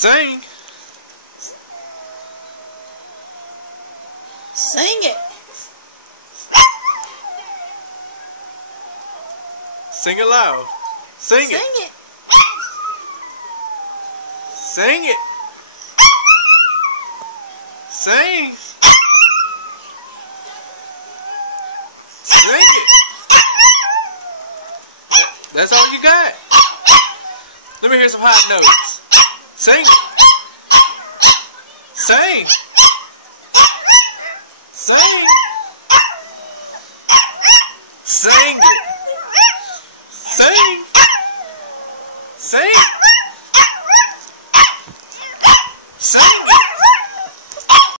Sing. Sing it. Sing it loud. Sing it. Sing it. Sing it. Sing. Sing it. That's all you got. Let me hear some high notes. Sing it. Sing. Sing. Sing it. Sing. Sing.